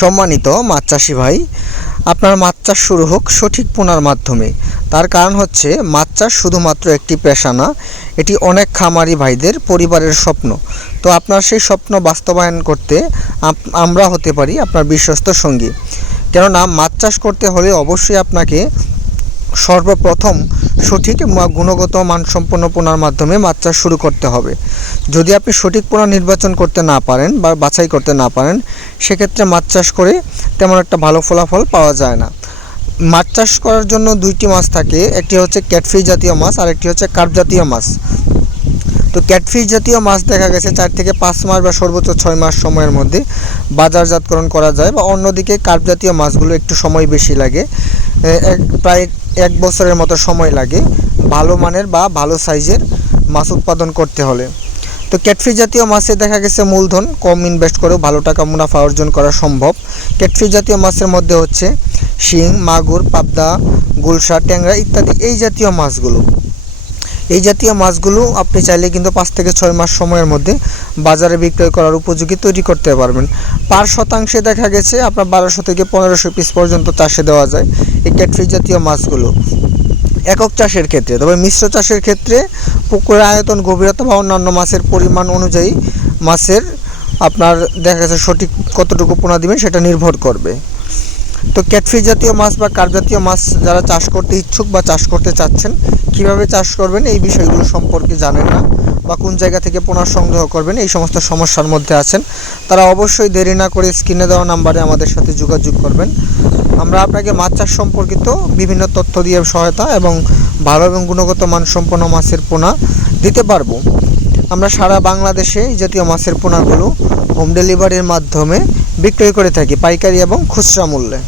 সম্মানিত মাছ চাষি ভাই, আপনার মাছ চাষ শুরু হোক সঠিক পোনার মাধ্যমে। তার কারণ হচ্ছে, মাছ চাষ শুধুমাত্র একটি পেশা না, এটি অনেক খামারি ভাইদের পরিবারের স্বপ্ন। তো আপনার সেই স্বপ্ন বাস্তবায়ন করতে আমরা হতে পারি আপনার বিশ্বস্ত সঙ্গী। কেননা, মাছ চাষ করতে হলে অবশ্যই আপনাকে সর্বপ্রথম সঠিক গুণগত মানসম্পন্ন পোনার মাধ্যমে মাছ চাষ শুরু করতে হবে। যদি আপনি সঠিক পোনা নির্বাচন করতে না পারেন বা বাছাই করতে না পারেন, সেক্ষেত্রে মাছ চাষ করে তেমন একটা ভালো ফলাফল পাওয়া যায় না। মাছ চাষ করার জন্য দুইটি মাছ থাকে, একটি হচ্ছে ক্যাটফিশ জাতীয় মাছ আর একটি হচ্ছে কার্প জাতীয় মাছ। তো ক্যাটফিশ জাতীয় মাছ দেখা গেছে চার থেকে পাঁচ মাস বা সর্বোচ্চ ছয় মাস সময়ের মধ্যে বাজারজাতকরণ করা যায় বা অন্যদিকে কার্প জাতীয় মাছগুলো একটু সময় বেশি লাগে। এক, প্রায় এক বছরের মতো সময় লাগে ভালো মানের বা ভালো সাইজের মাছ উৎপাদন করতে হলে। তো ক্যাটফিশ জাতীয় মাছে দেখা গেছে মূলধন কম ইনভেস্ট করেও ভালো টাকা মুনাফা অর্জন করা সম্ভব। ক্যাটফিশ জাতীয় মাছের মধ্যে হচ্ছে শিং, মাগুর, পাবদা, গুলশা, ট্যাংরা ইত্যাদি এই জাতীয় মাছগুলো। এই জাতীয় মাছগুলো আপনি চাইলে কিন্তু পাঁচ থেকে ছয় মাস সময়ের মধ্যে বাজারে বিক্রয় করার উপযোগী তৈরি করতে পারবেন। পার শতাংশে দেখা গেছে আপনার বারোশো থেকে পনেরোশো পিস পর্যন্ত চাষে দেওয়া যায় এই ক্যাটফিশ জাতীয় মাছগুলো। একক চাষের ক্ষেত্রে, তবে মিশ্র চাষের ক্ষেত্রে পুকুরের আয়তন, গভীরতা বা অন্যান্য মাছের পরিমাণ অনুযায়ী মাছের আপনার দেখা গেছে সঠিক কতটুকু পোনা দিবেন সেটা নির্ভর করবে। তো ক্যাটফিস জাতীয় মাছ বা কার্প জাতীয় মাছ যারা চাষ করতে ইচ্ছুক বা চাষ করতে চাচ্ছেন, কীভাবে চাষ করবেন এই বিষয়গুলো সম্পর্কে জানেন না বা কোন জায়গা থেকে পোনা সংগ্রহ করবেন, এই সমস্ত সমস্যার মধ্যে আছেন, তারা অবশ্যই দেরি না করে স্ক্রিনে দেওয়া নাম্বারে আমাদের সাথে যোগাযোগ করবেন। আমরা আপনাকে মাছ চাষ সম্পর্কিত বিভিন্ন তথ্য দিয়ে সহায়তা এবং ভালো এবং গুণগত মানসম্পন্ন মাছের পোনা দিতে পারব। আমরা সারা বাংলাদেশে জাতীয় মাছের পোনাগুলো হোম ডেলিভারির মাধ্যমে বিক্রয় করে থাকি পাইকারি এবং খুচরা মূল্যে।